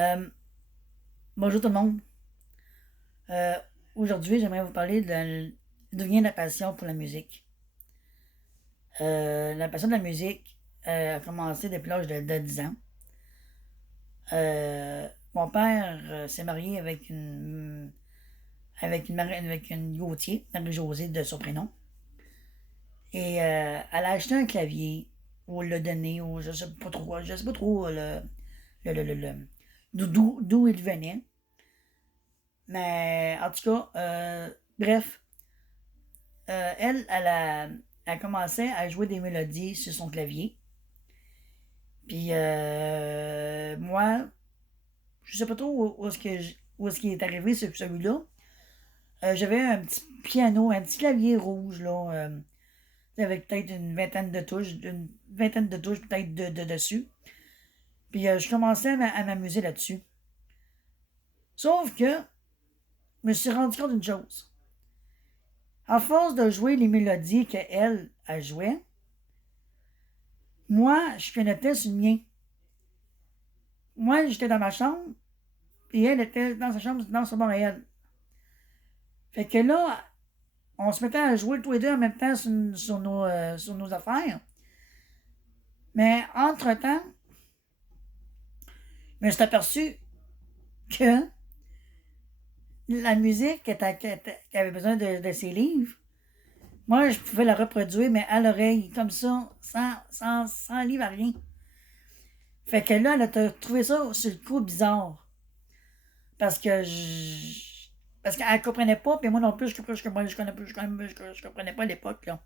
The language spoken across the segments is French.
Euh, Bonjour tout le monde. Euh, Aujourd'hui, j'aimerais vous parler d'où vient la passion pour la musique. La passion de la musique a commencé depuis l'âge de 10 ans. Mon père s'est marié avec une Gauthier, Marie-Josée de son prénom. Et elle a acheté un clavier, ou l'a donné, ou je sais pas trop d'où il venait. Mais en tout cas, bref, elle a commencé à jouer des mélodies sur son clavier. Puis moi, je sais pas trop où est-ce qu'il est arrivé celui-là. J'avais un petit piano, un petit clavier rouge là, avec peut-être une vingtaine de touches peut-être dessus. Puis je commençais à m'amuser là-dessus. Sauf que je me suis rendu compte d'une chose. À force de jouer les mélodies qu'elle a jouait, moi, je pianotais sur le mien. Moi, j'étais dans ma chambre, et elle était dans sa chambre, dans son bar à elle. Fait que là, on se mettait à jouer tous les deux en même temps sur nos affaires. Mais entre-temps, je me suis aperçu que la musique qui avait besoin de ses livres, moi, je pouvais la reproduire, mais à l'oreille, comme ça, sans livre à rien. Fait que là, elle a trouvé ça sur le coup bizarre. Parce que parce qu'elle comprenait pas, puis moi non plus, je comprenais pas à l'époque, là.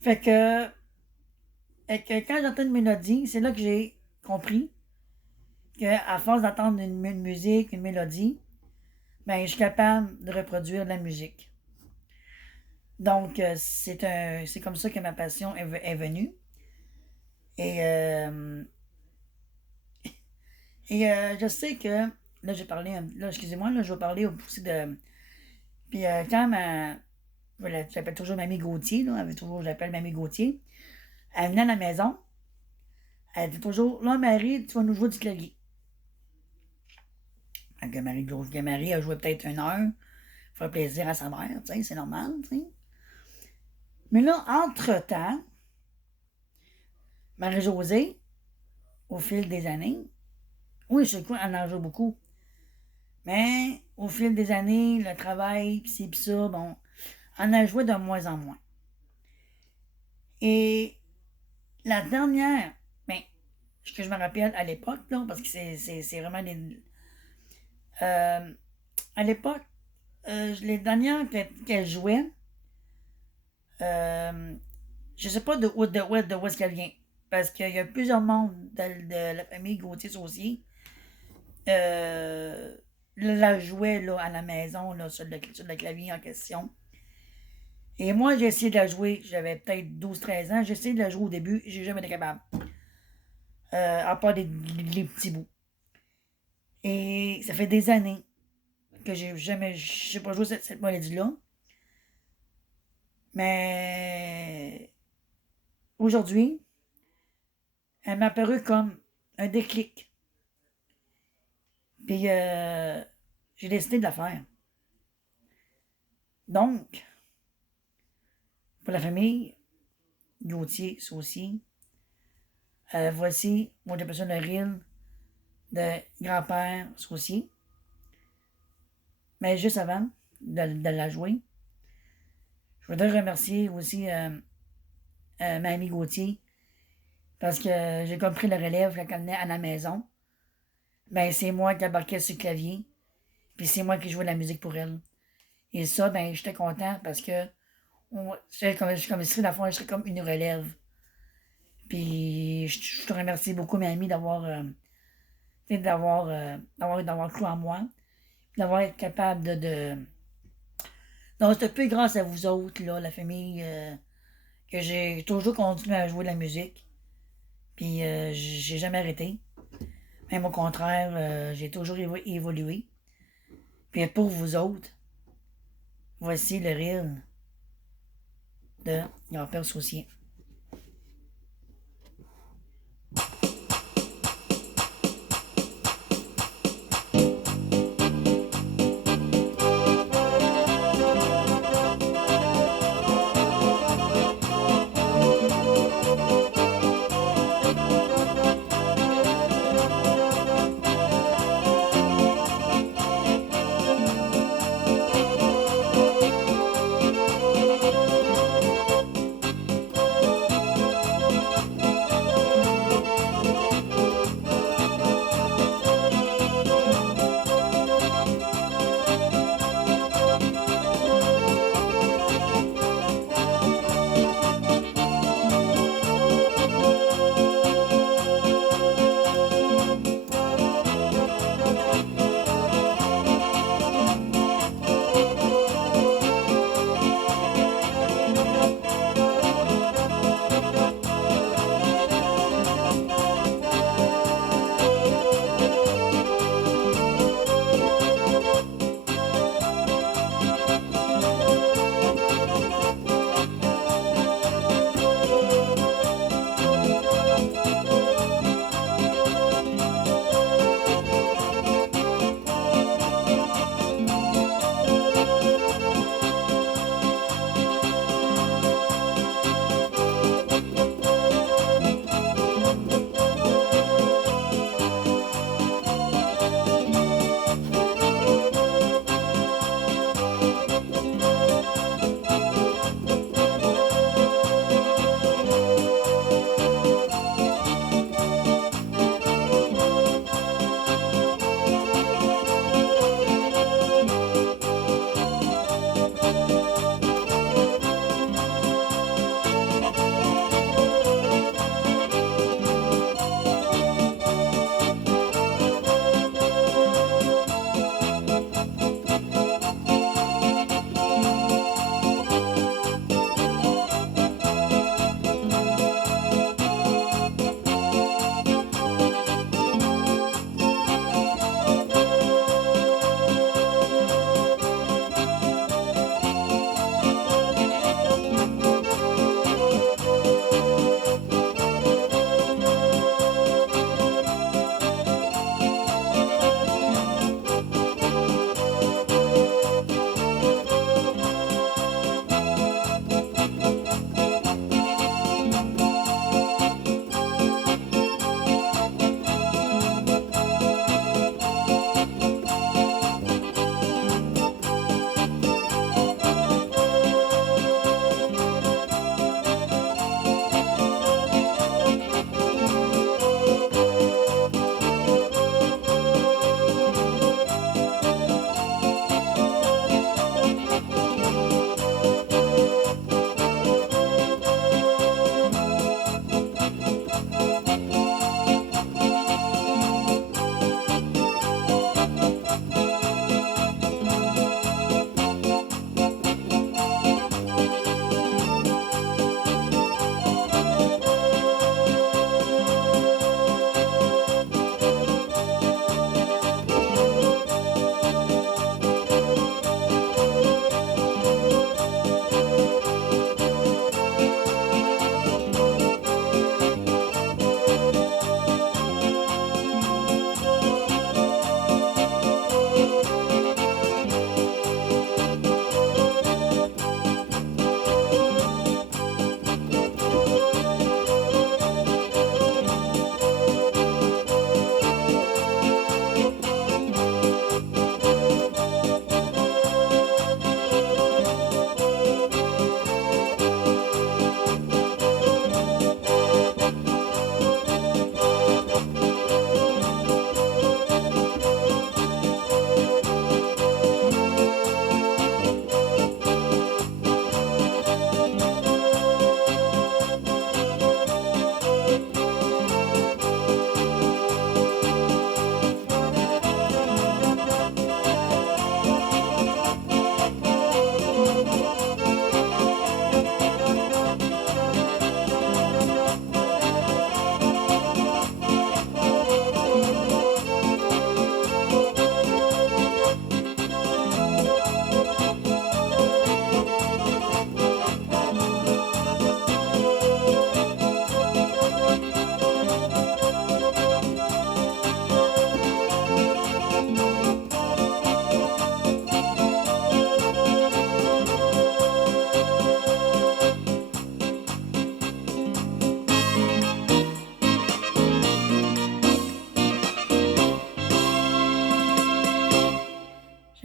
Fait que quand j'entends une mélodie, c'est là que j'ai compris qu'à force d'entendre une musique, une mélodie, ben, je suis capable de reproduire de la musique. Donc, c'est comme ça que ma passion est venue. Et, je sais que, là, j'ai parlé, là, excusez-moi, là, je vais parler aussi de. Puis, quand voilà, j'appelle toujours Mamie Gauthier, là, j'appelle Mamie Gauthier, elle venait à la maison, elle dit toujours, là, Marie, tu vas nous jouer du clavier. Marie a joué peut-être une heure, faire plaisir à sa mère, tu sais, c'est normal, tu sais. Mais là, entre-temps, Marie-Josée, au fil des années, oui, je sais quoi, elle en joue beaucoup. Mais au fil des années, le travail, pis ci, pis ça, bon, on a joué de moins en moins. Et la dernière, ben, ce que je me rappelle à l'époque, là, parce que c'est vraiment des. Euh, à l'époque, les dernières qu'elle jouait, euh, je sais pas de où est-ce qu'elle vient. Parce qu'il y a plusieurs membres de la famille Gauthier-Saucier euh, la jouait là, à la maison là, sur le clavier en question. Et moi, j'ai essayé de la jouer, j'avais peut-être 12 13 ans, j'ai essayé de la jouer au début, j'ai jamais été capable. À part les petits bouts. Et ça fait des années que j'ai pas joué cette maladie-là. Mais aujourd'hui, elle m'a apparu comme un déclic. Puis j'ai décidé de la faire. Donc, pour la famille, Gauthier, Saucier, voici mon dépression de rire de grand-père Saucier. Mais juste avant de la jouer, je voudrais remercier aussi Mamie Gauthier parce que j'ai compris le relève quand elle venait à la maison. Ben, c'est moi qui embarquais sur le clavier, puis c'est moi qui jouais la musique pour elle. Et ça, ben, j'étais content parce que je si la fois, je serais comme une relève. Puis je te remercie beaucoup, Mamie, d'avoir cru en moi, d'avoir été capable donc, c'est un peu grâce à vous autres, là, la famille, que j'ai toujours continué à jouer de la musique. Puis j'ai jamais arrêté. Même au contraire, j'ai toujours évolué. Puis pour vous autres, voici le rire de grand-père Saucier.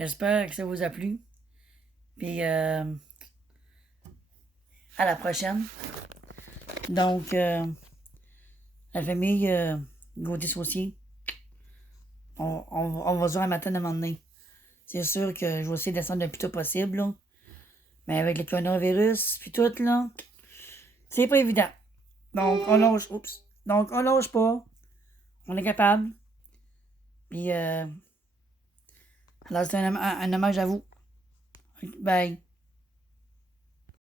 J'espère que ça vous a plu. Puis à la prochaine. Donc, la famille Gauthier-Saucier, on va se voir un matin de m'emmener. C'est sûr que je vais essayer de descendre le plus tôt possible, là. Mais avec le coronavirus, puis tout, là, c'est pas évident. Donc, on lâche. Oups. Donc, on lâche pas. On est capable. Puis, alors, c'est un hommage à vous. Bye.